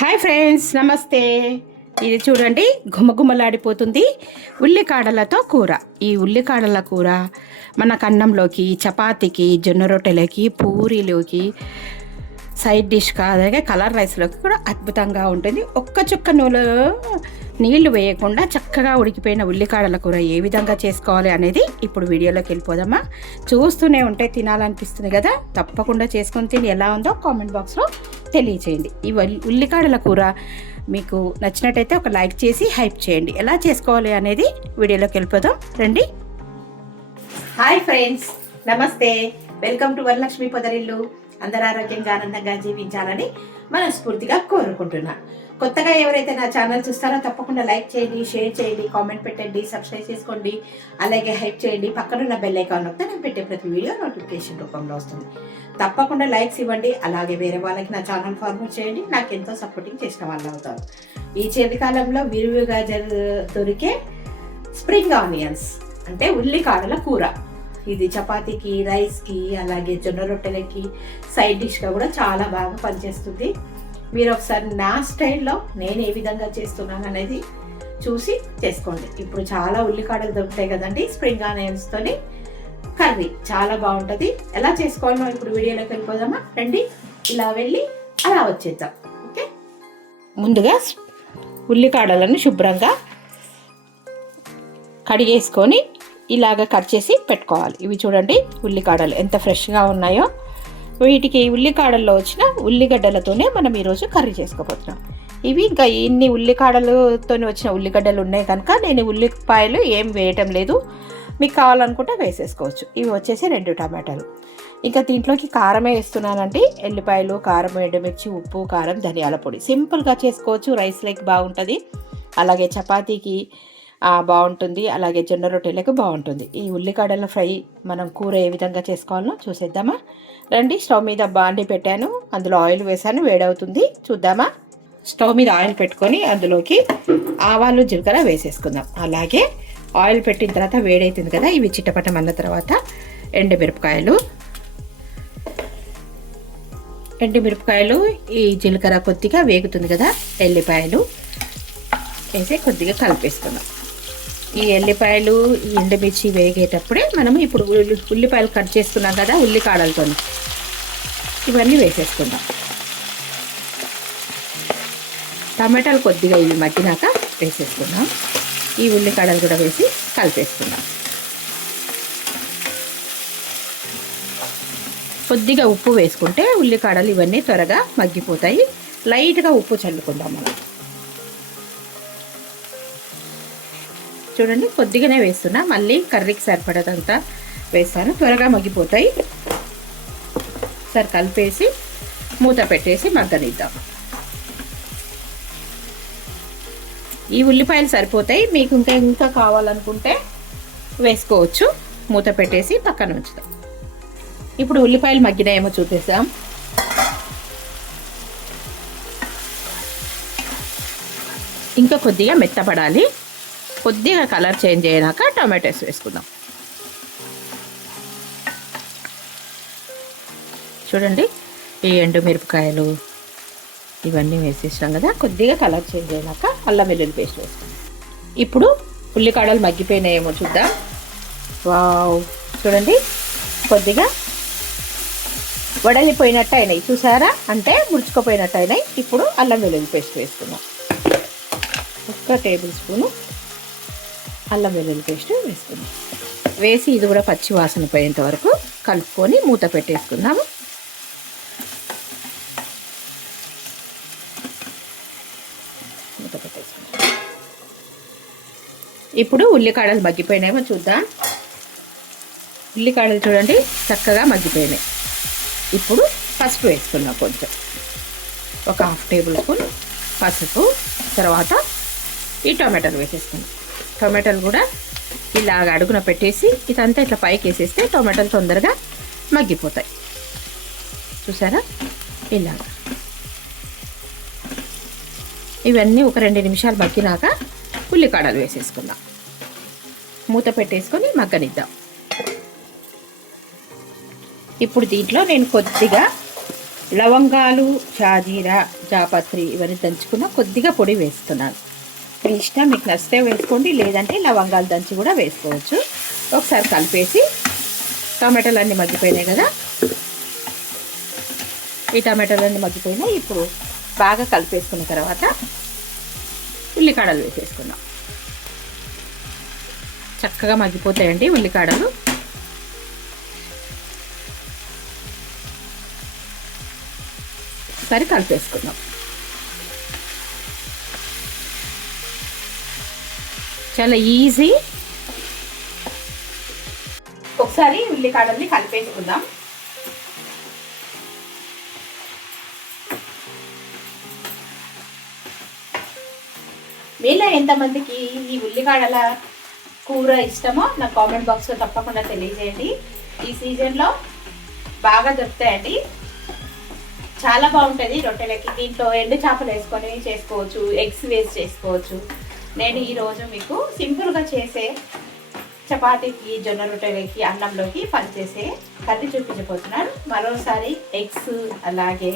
Hi friends, నమస్తే. ఇది చూడండి, గుమగుమలాడిపోతుంది ఉల్లికాడలతో కూర. ఈ ఉల్లికాడల కూర మన అన్నంలోకి, చపాతీకి, జొన్న రొట్టెలకి, పూరీలోకి, సైడ్ డిష్గా, అలాగే కలర్ రైస్లోకి కూడా అద్భుతంగా ఉంటుంది. ఒక్క చుక్క నూనెలో నీళ్లు వేయకుండా చక్కగా ఉడికిపోయిన ఉల్లికాడల కూర ఏ విధంగా చేసుకోవాలి అనేది ఇప్పుడు వీడియోలోకి వెళ్ళిపోదామా. చూస్తూనే ఉంటే తినాలనిపిస్తుంది కదా. తప్పకుండా చేసుకొని తిని ఎలా ఉందో కామెంట్ బాక్స్లో తెలియచేయండి. ఈ ఉల్లికాడల కూర మీకు నచ్చినట్టయితే ఒక లైక్ చేసి హైప్ చేయండి. ఎలా చేసుకోవాలి అనేది వీడియోలోకి వెళ్ళిపోదాం రండి. హాయ్ ఫ్రెండ్స్, నమస్తే. Welcome to Varalakshmi Podarillu. అందరూ ఆరోగ్యంగా ఆనందంగా జీవించాలని మనస్ఫూర్తిగా కోరుకుంటున్నా. కొత్తగా ఎవరైతే నా ఛానల్ చూస్తారో తప్పకుండా లైక్ చేయండి, షేర్ చేయండి, కామెంట్ పెట్టండి, సబ్స్క్రైబ్ చేసుకోండి, అలాగే హైప్ చేయండి. పక్కనున్న బెల్ ఐకాన్ నొక్కితే నేను పెట్టే ప్రతి వీడియో నోటిఫికేషన్ రూపంలో వస్తుంది. తప్పకుండా లైక్స్ ఇవ్వండి, అలాగే వేరే వాళ్ళకి నా ఛానల్ ఫార్వర్డ్ చేయండి. నాకు ఎంతో సపోర్టింగ్ చేసిన వాళ్ళు అవుతారు. ఈ చలికాలంలో విరివిగా దొరికే స్ప్రింగ్ ఆనియన్స్ అంటే ఉల్లికాడల కూర. ఇది చపాతీకి, రైస్కి, అలాగే జొన్న రొట్టెలకి సైడ్ డిష్గా కూడా చాలా బాగా పనిచేస్తుంది. మీరు ఒకసారి నా స్టైల్లో నేను ఏ విధంగా చేస్తున్నాను అనేది చూసి చేసుకోండి. ఇప్పుడు చాలా ఉల్లికాడలు దొరుకుతాయి కదండి, స్ప్రింగ్ ఆనియన్స్తోని కర్రీ చాలా బాగుంటుంది. ఎలా చేసుకోవాలో ఇప్పుడు వీడియోలోకి వెళ్ళిపోదామా రండి. ఇలా వెళ్ళి అలా వచ్చేద్దాం. ఓకే, ముందుగా ఉల్లికాడలను శుభ్రంగా కడిగేసుకొని ఇలాగ కట్ చేసి పెట్టుకోవాలి. ఇవి చూడండి, ఉల్లికాడలు ఎంత ఫ్రెష్గా ఉన్నాయో. వీటికి ఉల్లికాడల్లో వచ్చిన ఉల్లిగడ్డలతోనే మనం ఈరోజు కర్రీ చేసుకోబోతున్నాం. ఇవి ఇంకా ఇన్ని ఉల్లికాడలతో వచ్చిన ఉల్లిగడ్డలు ఉన్నాయి కనుక నేను ఉల్లిపాయలు ఏం వేయటం లేదు. మీకు కావాలనుకుంటే వేసేసుకోవచ్చు. ఇవి వచ్చేసి 2 టమాటాలు. ఇంకా దీంట్లోకి కారమే వేస్తున్నానండి. ఎల్లిపాయలు, కారం, ఎండుమిర్చి, ఉప్పు, కారం, ధనియాల పొడి. సింపుల్గా చేసుకోవచ్చు. రైస్ లైక్ బాగుంటుంది, అలాగే చపాతీకి బాగుంటుంది, అలాగే జొన్న రొట్టెలకు బాగుంటుంది. ఈ ఉల్లికాడల ఫ్రై మనం కూర ఏ విధంగా చేసుకోవాలో చూసేద్దామా రండి. స్టవ్ మీద బాండి పెట్టాను, అందులో ఆయిల్ వేసాను, వేడవుతుంది చూద్దామా. స్టవ్ మీద ఆయిల్ పెట్టుకొని అందులోకి ఆవాలు, జీలకర్ర వేసేసుకుందాం. అలాగే ఆయిల్ పెట్టిన తర్వాత వేడవుతుంది కదా, ఇవి చిట్టపటం అన్న తర్వాత ఎండుమిరపకాయలు, ఈ జీలకర్ర కొద్దిగా వేగుతుంది కదా, ఎల్లిపాయలు వేసి కొద్దిగా కలిపేసుకుందాం. ఈ ఎల్లిపాయలు, ఈ ఎండుమిర్చి వేగేటప్పుడే మనం ఇప్పుడు ఉల్లిపాయలు కట్ చేసుకున్నాం కదా ఉల్లికాడలతో, ఇవన్నీ వేసేసుకుందాం. టమాటాలు కొద్దిగా ఇవి మగ్గినాక వేసేసుకుందాం. ఈ ఉల్లికాడలు కూడా వేసి కలిపేసుకుందాం. కొద్దిగా ఉప్పు వేసుకుంటే ఉల్లికాడలు ఇవన్నీ త్వరగా మగ్గిపోతాయి. లైట్గా ఉప్పు చల్లుకుందాం మనం. చూడండి, కొద్దిగానే వేస్తున్నా, మళ్ళీ కర్రీకి సరిపడదంతా వేస్తాను, త్వరగా మగ్గిపోతాయి. సరే కలిపేసి మూత పెట్టేసి మగ్గనిద్దాం. ఈ ఉల్లిపాయలు సరిపోతాయి, మీకు ఇంకా కావాలనుకుంటే వేసుకోవచ్చు. మూత పెట్టేసి పక్కన ఉంచుదాం. ఇప్పుడు ఉల్లిపాయలు మగ్గినాయేమో చూపిస్తాం. ఇంకా కొద్దిగా మెత్తపడాలి. కొద్దిగా కలర్ చేంజ్ అయ్యాక టమాటోస్ వేసుకుందాం. చూడండి, ఈ ఎండుమిరపకాయలు ఇవన్నీ వేసేసాం కదా, కొద్దిగా కలర్ చేంజ్ అయినాక అల్లం వెల్లుల్లి పేస్ట్ వేసుకుందాం. ఇప్పుడు ఉల్లికాడలు మగ్గిపోయినాయేమో చూద్దాం. వావ్, చూడండి కొద్దిగా వడలిపోయినట్టు అయినాయి చూసారా, అంటే ముడుచుకుపోయినట్టు అయినాయి. ఇప్పుడు అల్లం వెల్లుల్లి పేస్ట్ వేసుకుందాం. 1 టేబుల్ స్పూను అల్లం వెల్లుల్లి పేస్ట్ వేసుకుందాం. వేసి ఇది కూడా పచ్చి వాసన పోయేంత వరకు కలుపుకొని మూత పెట్టేసుకుందాము. మూత పెట్టేసుకుందాం. ఇప్పుడు ఉల్లికాడలు మగ్గిపోయినాయేమో చూద్దాం. ఉల్లికాడలు చూడండి చక్కగా మగ్గిపోయినాయి. ఇప్పుడు పసుపు వేసుకుందాం. కొంచెం ఒక 1/2 టేబుల్ స్పూన్ పసుపు. తర్వాత ఈ టమాటాలు వేసేసుకుందాం. టమాటాలు కూడా ఇలాగ అడుగున పెట్టేసి ఇదంతా ఇట్లా పైకి వేసేస్తే టమాటాలు తొందరగా మగ్గిపోతాయి. చూసారా, ఇలాగ ఇవన్నీ ఒక 2 నిమిషాలు మగ్గినాక ఉల్లికాడలు వేసేసుకుందాం. మూత పెట్టేసుకొని మగ్గనిద్దాం. ఇప్పుడు దీంట్లో నేను కొద్దిగా లవంగాలు, షాజీరా, జాపత్రి ఇవన్నీ దంచుకున్న కొద్దిగా పొడి వేస్తున్నాను. మీ ఇష్టం, మీకు నచ్చితే వేసుకోండి, లేదంటే లవంగాలు దంచి కూడా వేసుకోవచ్చు. ఒకసారి కలిపేసి టమాటాలు అన్నీ మగ్గిపోయినాయి కదా, ఈ టమాటాలు అన్నీ మగ్గిపోయినాయి. ఇప్పుడు బాగా కలిపేసుకున్న తర్వాత ఉల్లికాడలు వేసేసుకున్నాం. చక్కగా మగ్గిపోతాయండి ఉల్లికాడలు. ఒకసారి కలిపేసుకుందాం. చాలా ఈజీ. ఒకసారి ఉల్లికాడల్ని కలిపేసుకుందాం. మీలో ఎంతమందికి ఈ ఉల్లికాడల కూర ఇష్టమో నా కామెంట్ బాక్స్లో తప్పకుండా తెలియజేయండి. ఈ సీజన్లో బాగా దొరుకుతాయండి, చాలా బాగుంటుంది రొట్టెలకి. దీంట్లో ఎండు చేపలు వేసుకొని చేసుకోవచ్చు, ఎగ్స్ వేసి చేసుకోవచ్చు. నేను ఈరోజు మీకు సింపుల్గా చేసే చపాతీకి, జొన్న రొట్టెలకి, అన్నంలోకి పనిచేసే కర్రీ చూపించబోతున్నాను. మరోసారి ఎగ్స్ అలాగే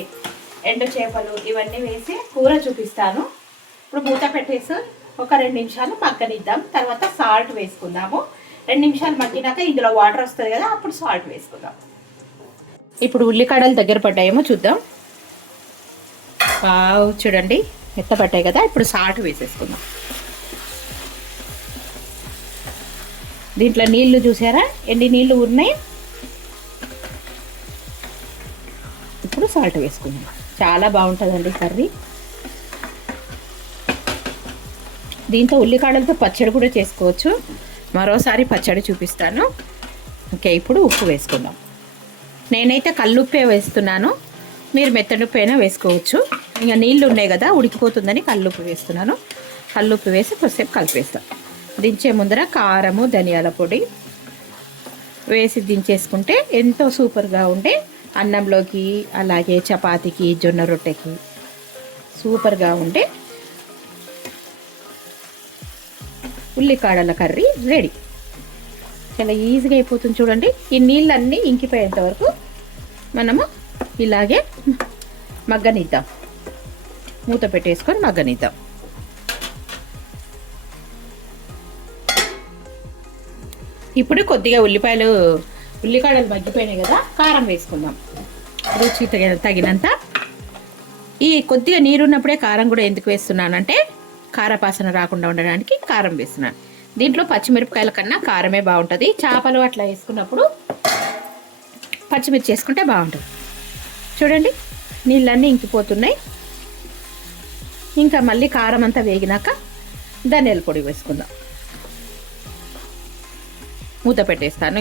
ఎండు చేపలు ఇవన్నీ వేసి కూర చూపిస్తాను. ఇప్పుడు మూత పెట్టేసి ఒక 2 నిమిషాలు మగ్గనిద్దాం. తర్వాత సాల్ట్ వేసుకుందాము. 2 నిమిషాలు మగ్గినాక ఇందులో వాటర్ వస్తుంది కదా, అప్పుడు సాల్ట్ వేసుకుందాం. ఇప్పుడు ఉల్లికాడలు దగ్గర పడ్డాయేమో చూద్దాం. చూడండి మెత్తపడ్డాయి కదా. ఇప్పుడు సాల్ట్ వేసేసుకుందాం. దీంట్లో నీళ్లు చూసారా, ఎండి నీళ్లు ఉన్నాయి. ఇప్పుడు సాల్ట్ వేసుకుందాం. చాలా బాగుంటుందండి కర్రీ. దీంతో ఉల్లికాడలతో పచ్చడి కూడా చేసుకోవచ్చు. మరోసారి పచ్చడి చూపిస్తాను. ఓకే, ఇప్పుడు ఉప్పు వేసుకుందాం. నేనైతే కల్లుప్పే వేస్తున్నాను, మీరు మెత్తడుప్పు అయినా వేసుకోవచ్చు. ఇంకా నీళ్ళు ఉన్నాయి కదా, ఉడికిపోతుందని కల్లుప్పు వేస్తున్నాను. కల్లుప్పు వేసి కొద్దిసేపు కలిపేస్తాం. దించే ముందర కారము, ధనియాల పొడి వేసి దించేసుకుంటే ఎంతో సూపర్గా ఉండే అన్నంలోకి అలాగే చపాతీకి, జొన్న రొట్టెకి సూపర్గా ఉండే ఉల్లికాడల కర్రీ రెడీ. చాలా ఈజీగా అయిపోతుంది. చూడండి, ఈ నీళ్ళన్నీ ఇంకిపోయేంత వరకు మనము ఇలాగే మగ్గనిద్దాం. మూత పెట్టేసుకొని మగ్గనిద్దాం. ఇప్పుడు కొద్దిగా ఉల్లికాడలు మగ్గిపోయినాయి కదా, కారం వేసుకుందాం రుచి తగినంత. ఈ కొద్దిగా నీరున్నప్పుడే కారం కూడా ఎందుకు వేస్తున్నానంటే కారపాసన రాకుండా ఉండడానికి కారం వేస్తున్నాను. దీంట్లో పచ్చిమిరపకాయల కన్నా కారమే బాగుంటుంది. చేపలు అట్లా వేసుకున్నప్పుడు పచ్చిమిర్చి వేసుకుంటే బాగుంటుంది. చూడండి, నీళ్ళన్నీ ఇంకిపోతున్నాయి. ఇంకా మళ్ళీ కారం అంతా వేగినాక ధనియాల పొడి వేసుకుందాం. మూత పెట్టేస్తాను.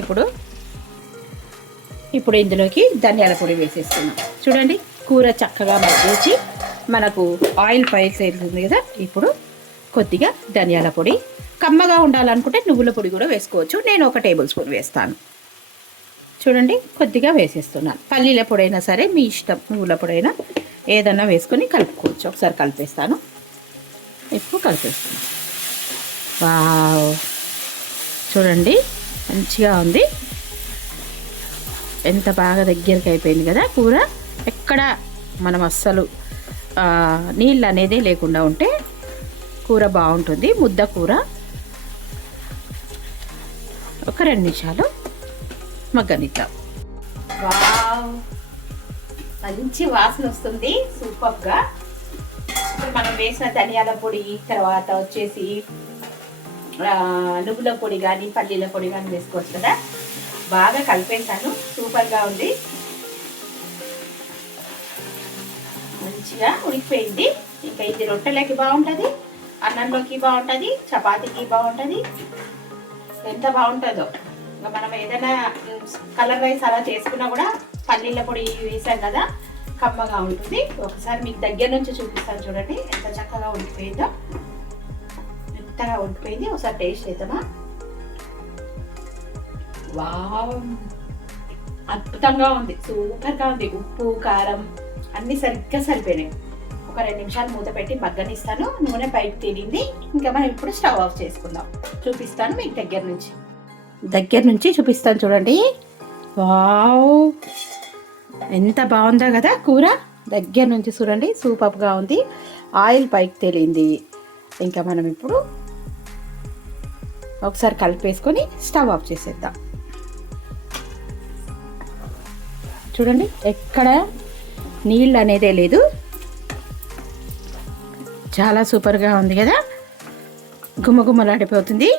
ఇప్పుడు ఇందులోకి ధనియాల పొడి వేసేసుకుందాం. చూడండి, కూర చక్కగా మగ్గించి మనకు ఆయిల్ పైల్స్ అవుతుంది కదా. ఇప్పుడు కొద్దిగా ధనియాల పొడి, కమ్మగా ఉండాలనుకుంటే నువ్వుల పొడి కూడా వేసుకోవచ్చు. నేను 1 టేబుల్ స్పూన్ వేస్తాను. చూడండి, కొద్దిగా వేసేస్తున్నాను. పల్లీల పొడి అయినా సరే మీ ఇష్టం, నువ్వుల పొడి అయినా ఏదన్నా వేసుకొని కలుపుకోవచ్చు. ఒకసారి కలిపేస్తాను. ఇప్పుడు కలిపేస్తాను. వావ్, చూడండి మంచిగా ఉంది. ఎంత బాగా దగ్గరికి అయిపోయింది కదా కూర. ఎక్కడ మనం అస్సలు నీళ్ళు అనేది లేకుండా ఉంటే కూర బాగుంటుంది. ముద్ద కూర. ఒక 2 నిమిషాలు మగ్గనిద్దాం. వావ్, మంచి వాసన వస్తుంది సూపర్గా. ఇప్పుడు మనం వేసిన ధనియాల పొడి, తర్వాత వచ్చేసి నువ్వుల పొడి కానీ పల్లీల పొడి కానీ వేసుకోవచ్చు కదా. బాగా కలిపేసాను, సూపర్గా ఉంది. మంచిగా ఉడికిపోయింది. ఇంకా ఇది రొట్టెలకి బాగుంటుంది, అన్నంలోకి బాగుంటుంది, చపాతీకి బాగుంటుంది. ఎంత బాగుంటుందో. ఇంకా మనం ఏదైనా కలర్ రైస్ అలా చేసుకున్నా కూడా పల్లీల పొడి వేసాం కదా, కమ్మగా ఉంటుంది. ఒకసారి మీకు దగ్గర నుంచి చూపిస్తాను. చూడండి ఎంత చక్కగా ఉడికిపోయిందో. మెత్తగా ఉడికిపోయింది. ఒకసారి టేస్ట్ చేద్దామా. వావ్, అద్భుతంగా ఉంది, సూపర్గా ఉంది. ఉప్పు, కారం అన్నీ సరిగ్గా సరిపోయినాయి. ఒక 2 నిమిషాలు మూత పెట్టి మగ్గనిస్తాను. నూనె పైకి తేలింది. ఇంకా మనం ఇప్పుడు స్టవ్ ఆఫ్ చేసుకుందాం. చూపిస్తాను మీకు దగ్గర నుంచి చూపిస్తాను. చూడండి, వావ్, ఎంత బాగుందో కదా కూర. దగ్గర నుంచి చూడండి, సూపర్గా ఉంది. ఆయిల్ పైకి తేలింది. ఇంకా మనం ఇప్పుడు ఒకసారి కలిపేసుకొని స్టవ్ ఆఫ్ చేసేద్దాం. చూడండి, ఎక్కడ నీళ్ళు అనేదే లేదు. చాలా సూపర్గా ఉంది కదా, గుమ్మగుమ్మలాడిపోతుంది.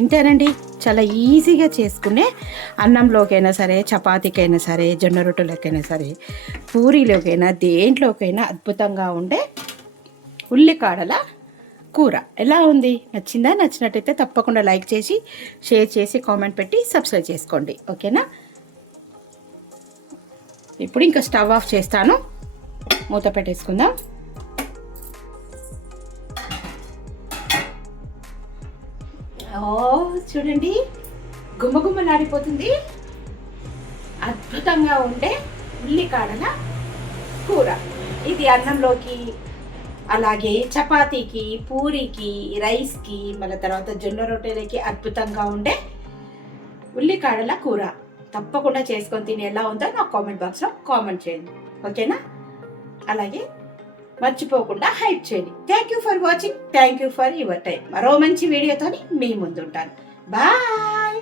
ఇంతేనండి, చాలా ఈజీగా చేసుకునే అన్నంలోకైనా సరే, చపాతీకైనా సరే, జొన్న రొట్టెలకైనా సరే, పూరీలోకైనా, దేంట్లోకైనా అద్భుతంగా ఉండే ఉల్లికాడల కూర. ఎలా ఉంది? నచ్చిందా? నచ్చినట్టయితే తప్పకుండా లైక్ చేసి, షేర్ చేసి, కామెంట్ పెట్టి సబ్స్క్రైబ్ చేసుకోండి. ఓకేనా? ఇప్పుడు ఇంకా స్టవ్ ఆఫ్ చేస్తాను. మూత పెట్టేసుకుందాం. చూడండి, గుమ్మగుమ్మలాడిపోతుంది. అద్భుతంగా ఉండే ఉల్లికాడల కూర. ఇది అన్నంలోకి, అలాగే చపాతీకి, పూరికి, రైస్కి, మళ్ళీ తర్వాత జొన్న రొట్టెలకి అద్భుతంగా ఉండే ఉల్లికాడల కూర. తప్పకుండా చేసుకొని తిని ఎలా ఉందో నాకు కామెంట్ బాక్స్లో కామెంట్ చేయండి. ఓకేనా? అలాగే మర్చిపోకుండా హైప్ చేయండి. Thank you for watching. Thank you for your time. మరో మంచి వీడియోతో మీ ముందుంటాను. బాయ్.